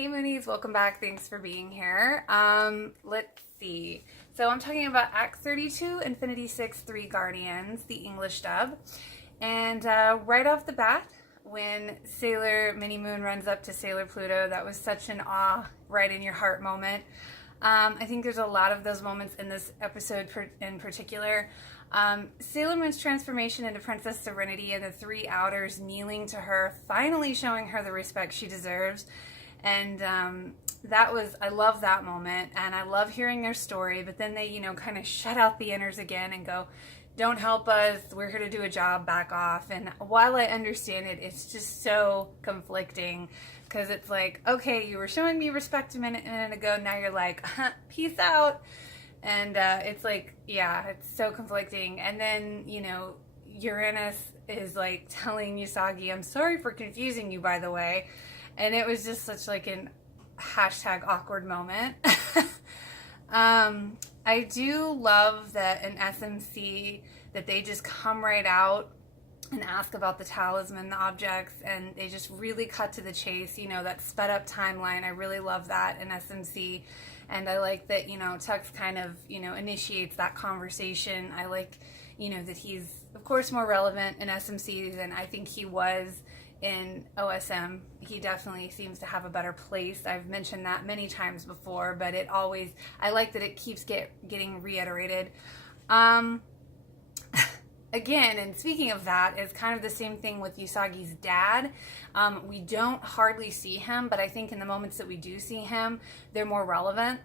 Hey Moonies, welcome back. Thanks for being here. Let's see. So I'm talking about Act 32, Infinity 6, 3 Guardians, the English dub. And right off the bat, when Sailor Mini Moon runs up to Sailor Pluto, that was such an awe, right in your heart moment. I think there's a lot of those moments in this episode in particular. Sailor Moon's transformation into Princess Serenity and the three Outers kneeling to her, finally showing her the respect she deserves. And I love that moment, and I love hearing their story, but then they, kind of shut out the Inners again and go, don't help us, we're here to do a job, back off. And while I understand it, it's just so conflicting, because it's like, okay, you were showing me respect a minute ago, now you're like, peace out. And it's like, yeah, it's so conflicting. And then, Uranus is like telling Usagi, I'm sorry for confusing you, by the way. And it was just such like an hashtag awkward moment. I do love that in SMC that they just come right out and ask about the talisman, the objects, and they just really cut to the chase, that sped up timeline. I really love that in SMC. And I like that, Tux kind of, initiates that conversation. I like, that he's, of course, more relevant in SMC than I think he was in OSM. He definitely seems to have a better place. I've mentioned that many times before, but I like that it keeps getting reiterated. Again, and speaking of that, it's kind of the same thing with Usagi's dad. We don't hardly see him, but I think in the moments that we do see him, they're more relevant.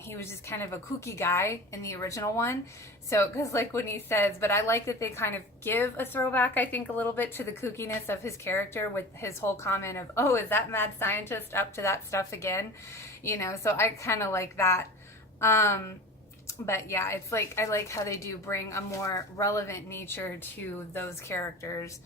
He was just kind of a kooky guy in the original one. So, because like when he says, but I like that they kind of give a throwback, I think, a little bit to the kookiness of his character with his whole comment of, oh, is that mad scientist up to that stuff again? So I kind of like that. But yeah, it's like, I like how they do bring a more relevant nature to those characters.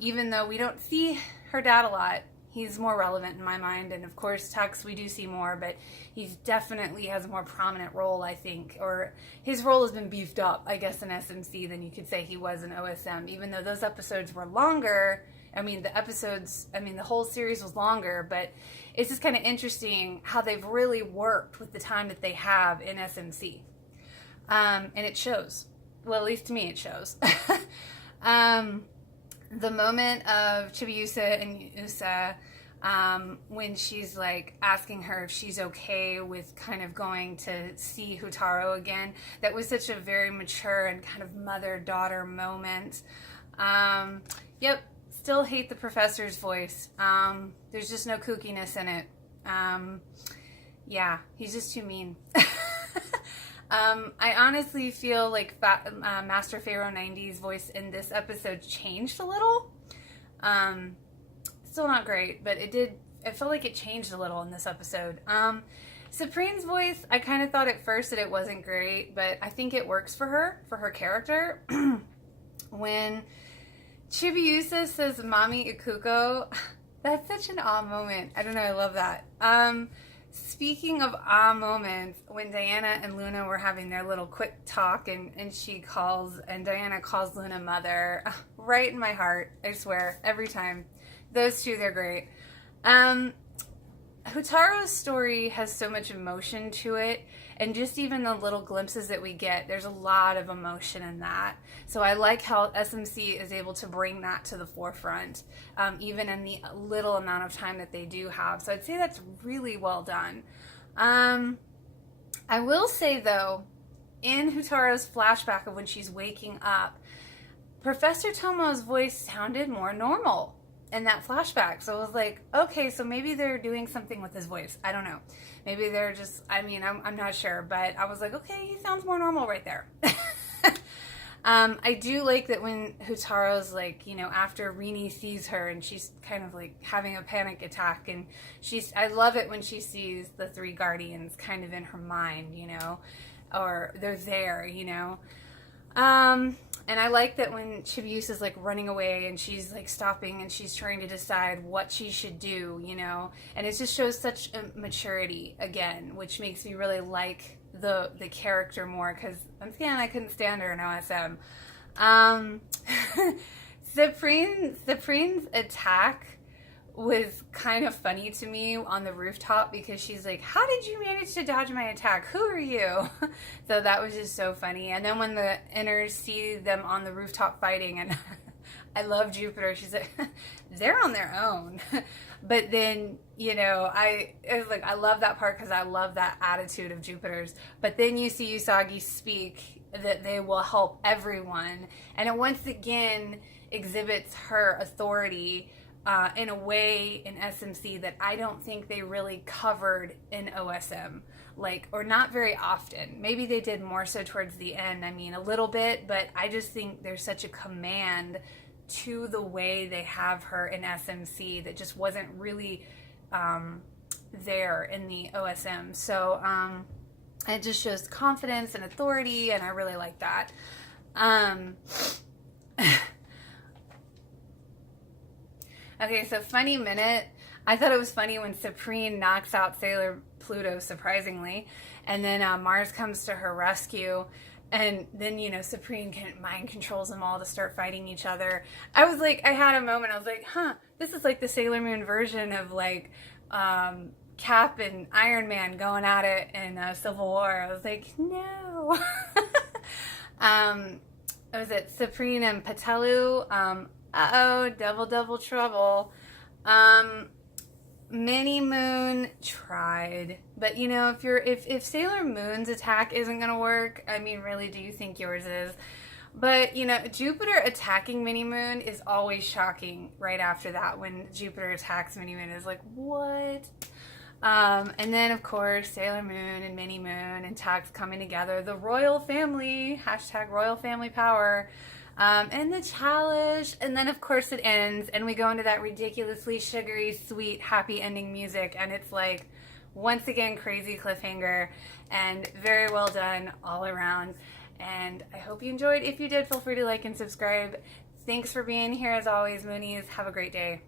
Even though we don't see her dad a lot, he's more relevant in my mind. And of course, Tux, we do see more, but he definitely has a more prominent role, I think. Or his role has been beefed up, I guess, in SMC than you could say he was in OSM. Even though those episodes were longer, the whole series was longer, but it's just kind of interesting how they've really worked with the time that they have in SMC. And it shows. Well, at least to me it shows. The moment of Chibiusa and Usa, when she's like asking her if she's okay with kind of going to see Houtaro again, that was such a very mature and kind of mother-daughter moment. Yep. Still hate the professor's voice. There's just no kookiness in it. Yeah, he's just too mean. I honestly feel like Master Pharaoh 90's voice in this episode changed a little. Still not great, but it felt like it changed a little in this episode. Supreme's voice, I kind of thought at first that it wasn't great, but I think it works for her character. When Chibiusa says Mami Ikuko, that's such an awe moment. I don't know, I love that. Speaking of awe moments, when Diana and Luna were having their little quick talk and Diana calls Luna mother, right in my heart, I swear, every time. Those two, they're great. Houtaro's story has so much emotion to it, and just even the little glimpses that we get, there's a lot of emotion in that. So I like how SMC is able to bring that to the forefront, even in the little amount of time that they do have. So I'd say that's really well done. I will say, though, in Houtaro's flashback of when she's waking up, Professor Tomo's voice sounded more normal in that flashback. So it was like, okay, so maybe they're doing something with his voice. I don't know. Maybe they're just, I'm not sure, but I was like, okay, he sounds more normal right there. I do like that when Houtaro's like, after Rini sees her and she's kind of like having a panic attack, and I love it when she sees the three guardians kind of in her mind, or they're there, and I like that when Chibiusa's like running away and she's like stopping and she's trying to decide what she should do, and it just shows such a maturity again, which makes me really like the character more, because once again, I couldn't stand her in OSM. Supreme's attack was kind of funny to me on the rooftop because she's like, how did you manage to dodge my attack? Who are you? So that was just so funny. And then when the inners see them on the rooftop fighting, and I love Jupiter, she's like, they're on their own. But then, you know, it was like, I love that part because I love that attitude of Jupiter's. But then you see Usagi speak that they will help everyone. And it once again exhibits her authority in a way in SMC that I don't think they really covered in OSM, like, or not very often. Maybe they did more so towards the end. I mean, a little bit, but I just think there's such a command to the way they have her in SMC that just wasn't really there in the OSM. So it just shows confidence and authority, and I really like that. Okay, so funny minute. I thought it was funny when Supreme knocks out Sailor Pluto, surprisingly, and then Mars comes to her rescue, and then, you know, Supreme mind controls them all to start fighting each other. I was like, I had a moment, I was like, huh, this is like the Sailor Moon version of like Cap and Iron Man going at it in Civil War. I was like, no. Was it Supreme and Patelu? Uh-oh, double trouble. Mini Moon tried, but you know, if Sailor Moon's attack isn't gonna work, I mean, really, do you think yours is? But you know, Jupiter attacking Mini Moon is always shocking. Right after that, when Jupiter attacks Mini Moon, is like, what? And then of course Sailor Moon and Mini Moon and Tax coming together, the royal family, hashtag royal family power. And the challenge, and then of course it ends, and we go into that ridiculously sugary, sweet, happy ending music, and it's like, once again, crazy cliffhanger, and very well done all around. And I hope you enjoyed. If you did, feel free to like and subscribe. Thanks for being here as always, Moonies. Have a great day.